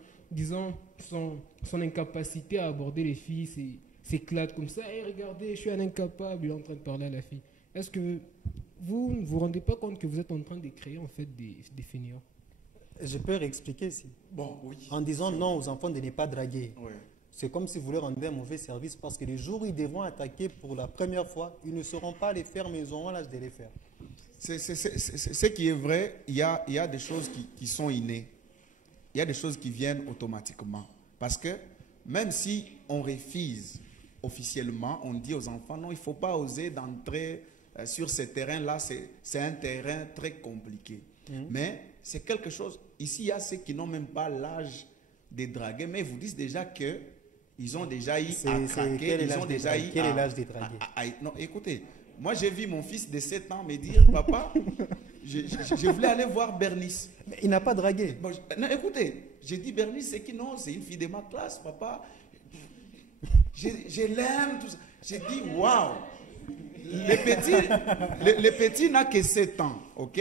incapacité à aborder les filles s'éclate comme ça. Hey, regardez, je suis un incapable, il est en train de parler à la fille. Est-ce que vous ne vous rendez pas compte que vous êtes en train de créer en fait des fainéants? Je peux réexpliquer ici. Bon, oui. En disant non aux enfants de ne pas draguer. Ouais. C'est comme si vous leur rendez un mauvais service parce que le jour où ils devront attaquer pour la première fois, ils ne sauront pas les faire, mais ils auront l'âge de les faire. C'est ce qui est vrai, il y a des choses qui sont innées. Il y a des choses qui viennent automatiquement. Parce que même si on refuse officiellement, on dit aux enfants, non, il ne faut pas oser d'entrer sur ce terrain-là, c'est un terrain très compliqué. Mais c'est quelque chose, ici il y a ceux qui n'ont même pas l'âge de draguer, mais ils vous disent déjà que ils ont déjà eu à craquer, ils ont déjà eu quel est l'âge des dragués? non, écoutez, moi j'ai vu mon fils de 7 ans me dire, papa, je voulais aller voir Bernice. Mais il n'a pas dragué. Bon, non, écoutez, j'ai dit Bernice, c'est qui? Non, c'est une fille de ma classe, papa. Je l'aime, tout ça. J'ai dit, waouh. Le petit n'a que 7 ans, ok?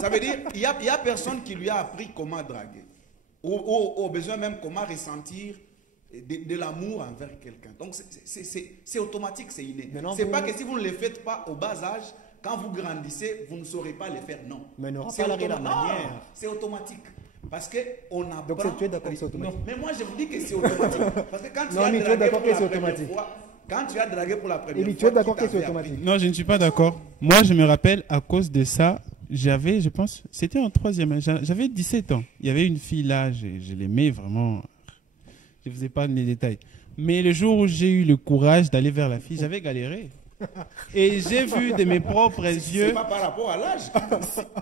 Ça veut dire, il y a personne qui lui a appris comment draguer. Ou au besoin même comment ressentir de l'amour envers quelqu'un. Donc c'est automatique, c'est inné. C'est pas que si vous ne le faites pas au bas âge, quand vous grandissez, vous ne saurez pas le faire. Non. Mais n'aura C'est pas la manière. Non, c'est automatique. Parce qu'on apprend... Donc tu es d'accord que c'est automatique? Non, mais moi je vous dis que c'est automatique. Parce que quand tu Non, as mais tu es dragué d'accord pour que la c'est première automatique? fois, quand tu as dragué pour la première Et fois, tu es d'accord qui que c'est t'avait automatique? Non, je ne suis pas d'accord. Moi, je me rappelle, à cause de ça, j'avais, je pense, c'était en troisième, j'avais 17 ans. Il y avait une fille là, je l'aimais vraiment. Je ne faisais pas les détails. Mais le jour où j'ai eu le courage d'aller vers la fille, j'avais galéré. Et j'ai vu de mes propres yeux... C'est pas par rapport à l'âge.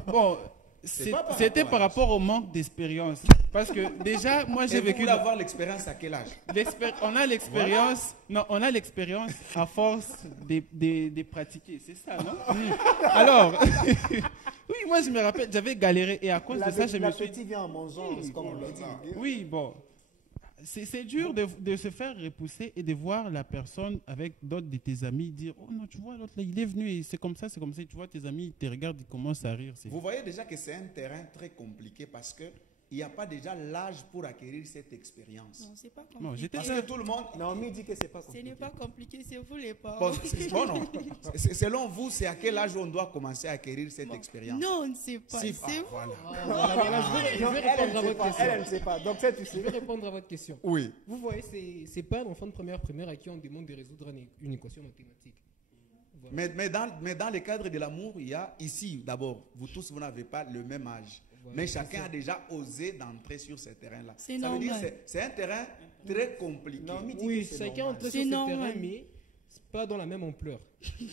Bon, c'était par rapport au manque d'expérience. Parce que déjà, moi j'ai vécu... Vous voulez avoir l'expérience à quel âge? On a l'expérience, non, on a l'expérience à force de pratiquer, c'est ça, non? Alors, oui, moi je me rappelle, j'avais galéré et à cause de ça, je me suis... L'appétit vient en mangeant, comme on le dit. Oui, bon, c'est dur de se faire repousser et de voir la personne avec d'autres de tes amis dire, oh non, tu vois, l'autre là, il est venu et c'est comme ça, tu vois, tes amis, ils te regardent, ils commencent à rire. Vous voyez déjà que c'est un terrain très compliqué parce que il n'y a pas déjà l'âge pour acquérir cette expérience. Non, c'est pas compliqué. Non, j'étais Parce que tout le monde... Naomi dit que c'est pas Ce compliqué. n'est pas compliqué, c'est vous les parents. Bon, non. Selon vous, c'est à quel âge on doit commencer à acquérir cette expérience? Non, on ne sait pas. Si, C'est vous. voilà. Je vais répondre à votre question. Elle ne sait pas. Donc ça, tu Je sais. vais répondre à votre question. Oui. Vous voyez, c'est pas un enfant de première primaire à qui on demande de résoudre une équation mathématique. Voilà. Mais dans le cadre de l'amour, il y a ici, d'abord, vous tous, vous n'avez pas le même âge. Voilà, Mais c'est chacun ça. a déjà osé d'entrer sur ce terrain-là. C'est Ça veut dire normal. que c'est un terrain très compliqué. Naomi dit Oui, que c'est chacun normal. entre sur C'est ce normal. terrain, mais c'est pas dans la même ampleur.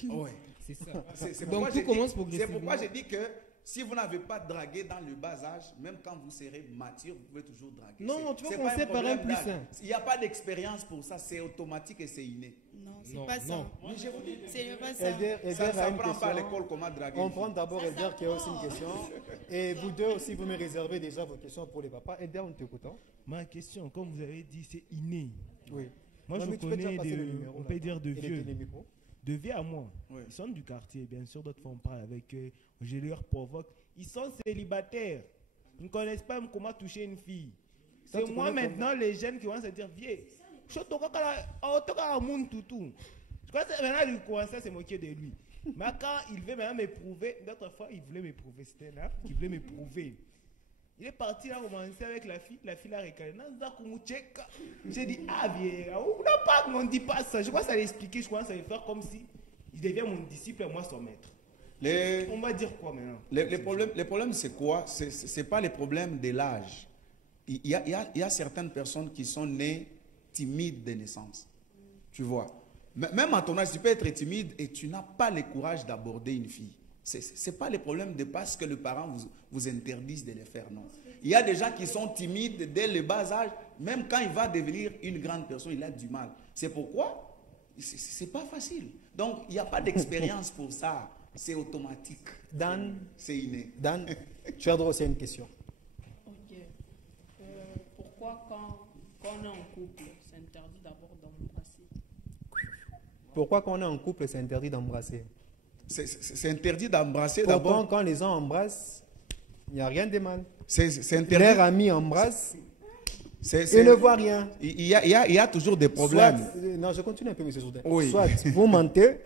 Ouais. C'est ça. C'est Donc pourquoi tout j'ai commence dit- progressivement. C'est pourquoi j'ai dit que si vous n'avez pas dragué dans le bas âge, même quand vous serez mature, vous pouvez toujours draguer. Non, tu vas C'est commencer pas par un problème plus d'âge. un. Il n'y a pas d'expérience pour ça, c'est automatique et c'est inné. Non, c'est Non, pas ça. non. Mais je vous dis, C'est pas ça. Elder ça a ne une prend pas à question. l'école comment draguer. On une fille. prend d'abord Elder qui a aussi une question. Et vous deux aussi, vous me réservez déjà vos questions pour les papas. Elder, on t'écoutant. Ma question, comme vous avez dit, c'est inné. Oui. Moi, Non, je mais tu peux déjà connais, passer le numéro, on peut là-bas. dire de Et les vieux. télémicros. De vieux à moi. Oui. Ils sont du quartier, bien sûr, d'autres fois on parle avec eux, je leur provoque. Ils sont célibataires. Ils ne connaissent pas comment toucher une fille. Toi, C'est tu moi connais maintenant, les jeunes qui vont se dire, vieux, je crois que maintenant, il commence à se moquer de lui. Mais quand il veut maintenant m'éprouver, d'autres fois, il voulait m'éprouver. C'était là qu'il voulait m'éprouver. Il est parti là, commencer avec la fille l'a récalé. J'ai dit, ah vieux, on ne dit pas ça. Je crois que ça l'expliquer, je crois que ça va faire comme si il devient mon disciple et moi son maître. On va dire quoi maintenant? Les problèmes, c'est quoi? Ce n'est pas les problèmes de l'âge. Il y a certaines personnes qui sont nées timides de naissance. Tu vois. Même à ton âge, tu peux être timide et tu n'as pas le courage d'aborder une fille. Ce n'est pas le problème de parce que le parent vous interdise de le faire, non. Il y a des gens qui sont timides dès le bas âge. Même quand il va devenir une grande personne, il a du mal. C'est pourquoi ce n'est pas facile. Donc, il n'y a pas d'expérience pour ça. C'est automatique. Dan, c'est inné. Dan, tu as droit aussi à une question. Ok. Pourquoi quand on est en couple, c'est interdit d'abord d'embrasser? Pourquoi quand on est en couple, c'est interdit d'embrasser? C'est interdit d'embrasser d'abord. d'abord. Quand les gens embrassent, il n'y a rien de mal. C'est interdit. Leurs amis embrassent, ils ne voient rien. Il y a toujours des problèmes. Non, je continue un peu, M. Jourdain. Oui. Soit vous mentez,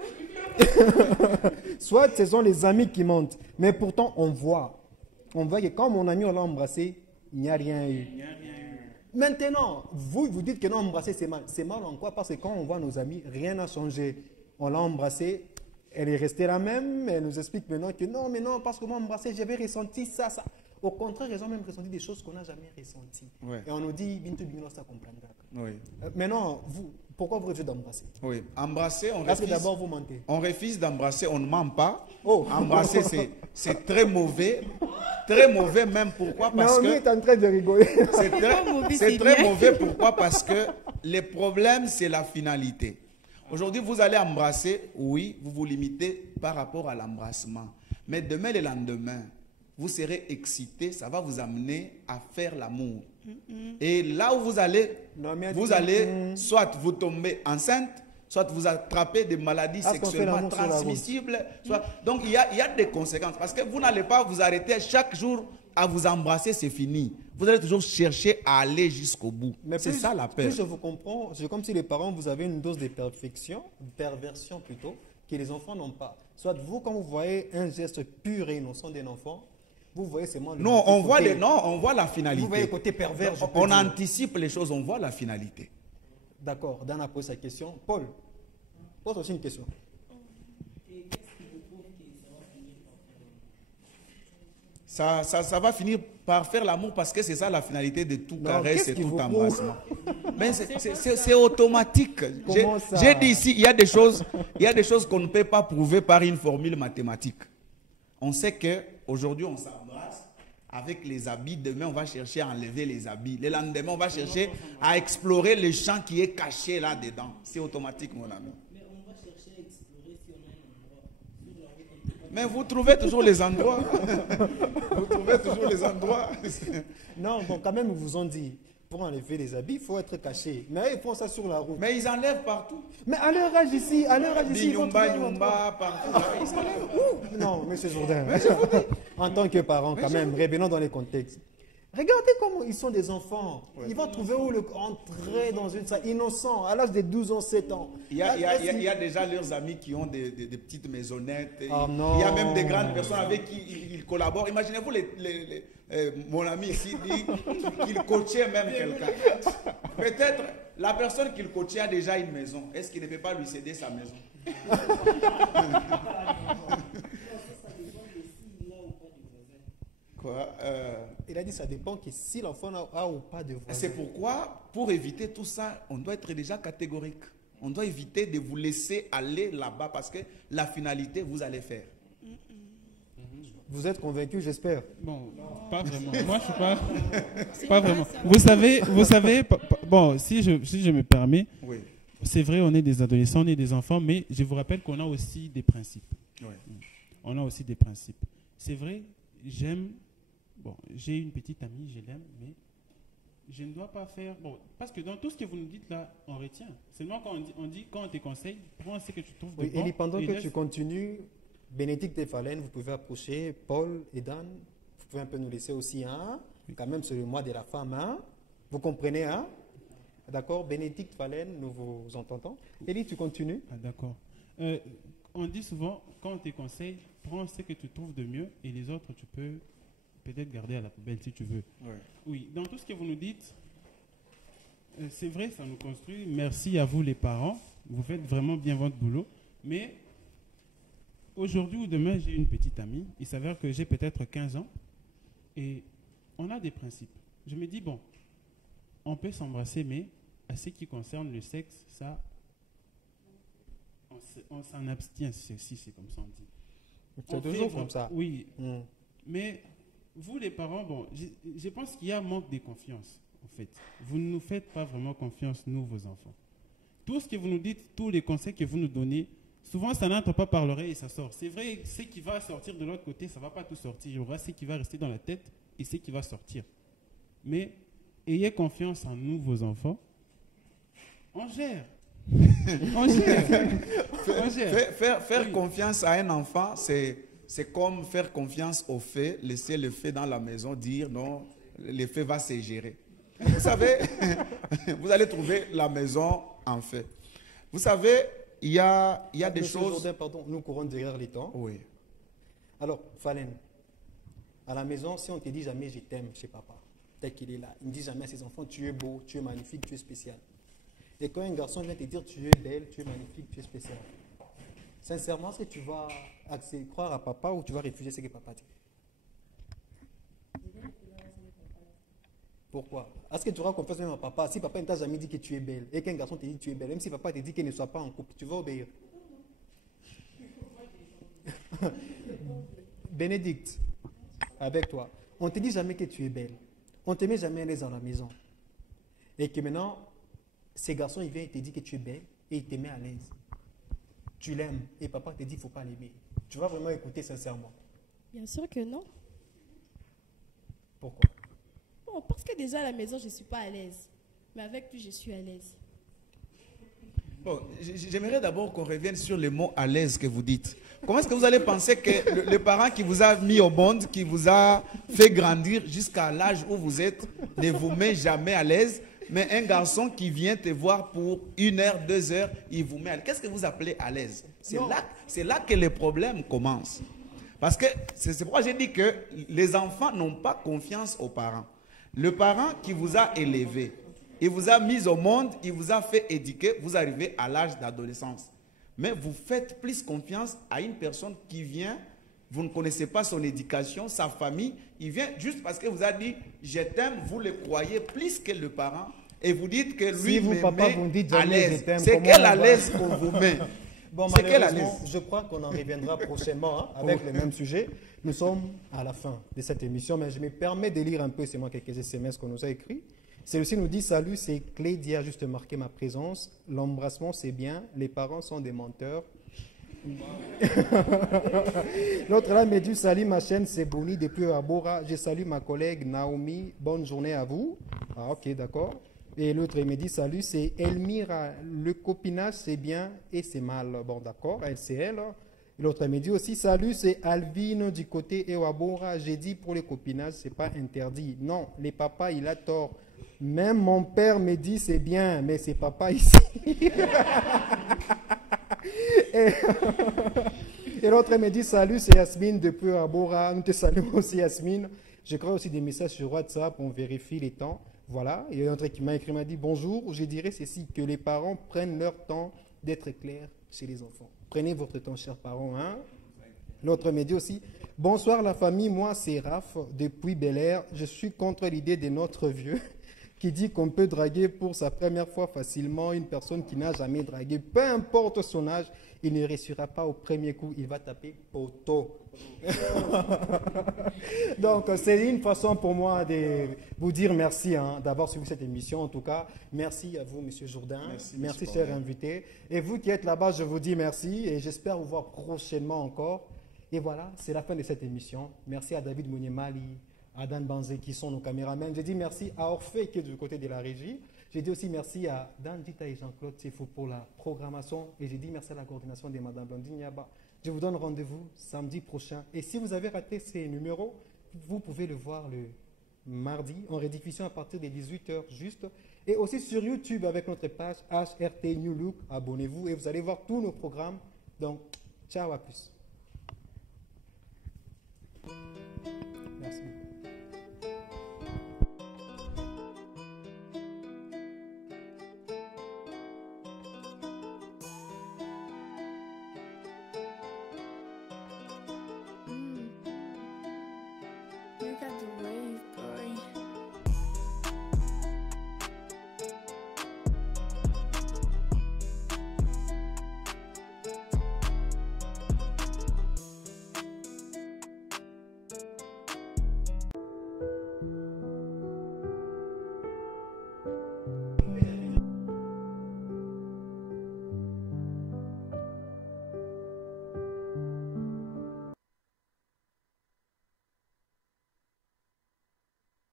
soit ce sont les amis qui mentent. Mais pourtant, on voit. On voit que quand mon ami, on l'a embrassé, il n'y a rien eu. Maintenant, vous dites que non, embrasser, c'est mal. C'est mal en quoi? Parce que quand on voit nos amis, rien n'a changé. On l'a embrassée, elle est restée la même. Elle nous explique maintenant que non, mais non, parce que moi, embrassé, j'avais ressenti ça. Au contraire, ils ont même ressenti des choses qu'on n'a jamais ressenties. Ouais. Et on nous dit, Bintou Bino, ça comprendra. Oui. Maintenant, pourquoi vous refusez d'embrasser? Oui. Embrasser, on Parce refuse. que d'abord, vous mentez. On refuse d'embrasser, on ne ment pas. Oh. Embrasser, c'est très mauvais. Très mauvais même. Pourquoi? Parce Naomi que est en train de rigoler. c'est très mauvais. Pourquoi? Parce que le problème, c'est la finalité. Aujourd'hui, vous allez embrasser, oui, vous vous limitez par rapport à l'embrassement. Mais demain et le lendemain, vous serez excité, ça va vous amener à faire l'amour. Et là où vous allez, soit vous tomber enceinte, soit vous attraper des maladies sexuellement transmissibles. Donc il y a des conséquences. Parce que vous n'allez pas vous arrêter chaque jour à vous embrasser, c'est fini. Vous allez toujours chercher à aller jusqu'au bout. C'est ça la peur. Plus je vous comprends, c'est comme si les parents, vous avez une dose de perversion plutôt, que les enfants n'ont pas. Soit vous, quand vous voyez un geste pur et innocent d'un enfant, vous voyez seulement le on voit la finalité. Vous voyez le côté pervers. On anticipe les choses, on voit la finalité. D'accord, Dan a posé sa question. Paul, pose aussi une question. Ça va finir par faire l'amour parce que c'est ça la finalité de tout caresse et tout embrassement. Mais c'est automatique. J'ai dit ici, il y a des choses qu'on ne peut pas prouver par une formule mathématique. On sait qu'aujourd'hui, on s'embrasse avec les habits. Demain, on va chercher à enlever les habits. Le lendemain, on va chercher à explorer le champ qui est caché là-dedans. C'est automatique, mon ami. Mais on va chercher à explorer si on a un endroit. Mais vous trouvez toujours les endroits. Vous trouvez toujours les endroits. Non, bon, quand même, ils vous ont dit, pour enlever les habits, il faut être caché. Mais ils font ça sur la route. Mais ils enlèvent partout. Mais à leur âge ici, ils vont trouver partout. Ils enlèvent. Non, M. Jourdain, en tant que parent, quand même, revenons dans les contextes. Regardez comment ils sont des enfants. Ouais. Ils vont trouver où entrer dans une salle innocent, à l'âge de 12 ans, 7 ans. Il y a déjà leurs amis qui ont des petites maisonnettes. Oh non. Il y a même des grandes personnes avec qui ils collaborent. Imaginez-vous, mon ami ici dit qu'il coachait même quelqu'un. Peut-être la personne qu'il coachait a déjà une maison. Est-ce qu'il ne peut pas lui céder sa maison? Quoi? Il a dit ça dépend que si l'enfant a ou pas de voisin. C'est pourquoi, pour éviter tout ça, on doit être déjà catégorique. On doit éviter de vous laisser aller là-bas parce que la finalité, vous allez faire. Vous êtes convaincu, j'espère? Bon, pas vraiment. Moi, je suis pas vraiment. Vous savez, bon, si je me permets, oui. C'est vrai, on est des adolescents, on est des enfants, mais je vous rappelle qu'on a aussi des principes. Oui. On a aussi des principes. C'est vrai, j'ai une petite amie, je l'aime, mais je ne dois pas faire... Bon, parce que dans tout ce que vous nous dites là, on retient. Seulement quand quand on te conseille, prends ce que tu trouves de bon. Et pendant que tu continues, Bénédicte et Falène, vous pouvez approcher Paul et Dan. Vous pouvez un peu nous laisser aussi, hein? Quand même, c'est le mois de la femme, hein? Vous comprenez, hein? D'accord, Bénédicte, Falène, nous vous entendons. Élie, tu continues? Ah, d'accord. On dit souvent, quand on te conseille, prends ce que tu trouves de mieux et les autres, tu peux peut-être garder à la poubelle si tu veux. Ouais. Oui, dans tout ce que vous nous dites, c'est vrai, ça nous construit. Merci à vous les parents. Vous faites vraiment bien votre boulot. Mais aujourd'hui ou demain, j'ai une petite amie. Il s'avère que j'ai peut-être 15 ans et on a des principes. Je me dis, bon, on peut s'embrasser, mais à ce qui concerne le sexe, ça, on s'en abstient, si c'est comme ça on dit. C'est toujours comme ça. Oui. Mais vous, les parents, bon, je pense qu'il y a un manque de confiance, en fait. Vous ne nous faites pas vraiment confiance, nous, vos enfants. Tout ce que vous nous dites, tous les conseils que vous nous donnez, souvent, ça n'entre pas par l'oreille et ça sort. C'est vrai, ce qui va sortir de l'autre côté, ça ne va pas tout sortir. Il y aura ce qui va rester dans la tête et ce qui va sortir. Mais ayez confiance en nous, vos enfants. On gère. On gère. On gère. Faire confiance à un enfant, c'est comme faire confiance au fait, laisser le fait dans la maison, dire non, le fait va se gérer. Vous savez, vous allez trouver la maison en fait. Vous savez, il y a des choses... Jourdain, pardon, nous courons derrière les temps. Oui. Alors, Falen, à la maison, si on ne te dit jamais je t'aime chez papa, tel qu'il est là, il ne dit jamais à ses enfants tu es beau, tu es magnifique, tu es spécial. Et quand un garçon vient te dire tu es belle, tu es magnifique, tu es spécial, sincèrement, est-ce que tu vas croire à papa ou tu vas refuser ce que papa dit? Pourquoi? Est-ce que tu auras confiance même à papa? Si papa ne t'a jamais dit que tu es belle et qu'un garçon te dit que tu es belle, même si papa te dit qu'il ne soit pas en couple, tu vas obéir? Bénédicte, avec toi, on ne te dit jamais que tu es belle. On ne te met jamais à l'aise dans la maison. Et que maintenant, ces garçons, ils viennent et te disent que tu es belle et ils te mettent à l'aise. Tu l'aimes et papa te dit qu'il ne faut pas l'aimer. Tu vas vraiment écouter sincèrement? Bien sûr que non. Pourquoi? Bon, parce que déjà à la maison, je ne suis pas à l'aise. Mais avec lui, je suis à l'aise. Bon, j'aimerais d'abord qu'on revienne sur les mots à l'aise que vous dites. Comment est-ce que vous allez penser que le parent qui vous a mis au monde, qui vous a fait grandir jusqu'à l'âge où vous êtes, ne vous met jamais à l'aise, mais un garçon qui vient te voir pour 1 heure, 2 heures, il vous met à l'aise. Qu'est-ce que vous appelez à l'aise? C'est là que les problèmes commencent. Parce que c'est pourquoi j'ai dit que les enfants n'ont pas confiance aux parents. Le parent qui vous a élevé, il vous a mis au monde, il vous a fait éduquer, vous arrivez à l'âge d'adolescence. Mais vous faites plus confiance à une personne qui vient, vous ne connaissez pas son éducation, sa famille, il vient juste parce que vous a dit « je t'aime », vous le croyez plus que le parent et vous dites que lui me met à l'aise. C'est quelle à l'aise qu'on vous met? Bon, malheureusement, je crois qu'on en reviendra prochainement avec le même sujet. Nous sommes à la fin de cette émission, mais je me permets de lire un peu seulement quelques SMS qu'on nous a écrits. Celui-ci nous dit « Salut, c'est Clédia, juste marqué ma présence. L'embrassement, c'est bien. Les parents sont des menteurs. » L'autre là me dit « Salut, ma chaîne, c'est Boni depuis Abora. Je salue ma collègue Naomi. Bonne journée à vous. » Ah, ok, d'accord. Et l'autre me dit « Salut, c'est Elmira. Le copinage, c'est bien et c'est mal. » Bon, d'accord, c'est elle. L'autre me dit aussi « Salut, c'est Alvine du côté Ewabora. J'ai dit pour le copinage, c'est pas interdit. Non, les papas, il a tort. Même mon père me dit c'est bien, mais c'est papa ici. » Et l'autre me dit « Salut, c'est Yasmine depuis Abora. » Nous te saluons aussi, Yasmine. Je crois aussi des messages sur WhatsApp, on vérifie les temps. Voilà, il y a un autre qui m'a écrit, m'a dit « Bonjour, je dirais ceci, que les parents prennent leur temps d'être clairs chez les enfants. Prenez votre temps, chers parents. Hein? » L'autre me dit aussi « Bonsoir la famille, moi c'est Raph depuis Bel Air. Je suis contre l'idée de notre vieux qui dit qu'on peut draguer pour sa première fois facilement une personne qui n'a jamais dragué. Peu importe son âge, il ne réussira pas au premier coup, il va taper poteau. » Donc, c'est une façon pour moi de vous dire merci d'avoir suivi cette émission. En tout cas, merci à vous, M. Jourdain. Merci chers invités. Et vous qui êtes là-bas, je vous dis merci et j'espère vous voir prochainement encore. Et voilà, c'est la fin de cette émission. Merci à David Mouniemali, à Dan Banzé qui sont nos caméramans. J'ai dit merci à Orphée qui est du côté de la régie. J'ai dit aussi merci à Dan Dita et Jean-Claude Sefou pour la programmation. Et j'ai dit merci à la coordination de Mme Blondine Yaba. Je vous donne rendez-vous samedi prochain. Et si vous avez raté ces numéros, vous pouvez le voir le mardi en rediffusion à partir des 18h juste. Et aussi sur YouTube avec notre page HRT New Look. Abonnez-vous et vous allez voir tous nos programmes. Donc, ciao, à plus. Merci.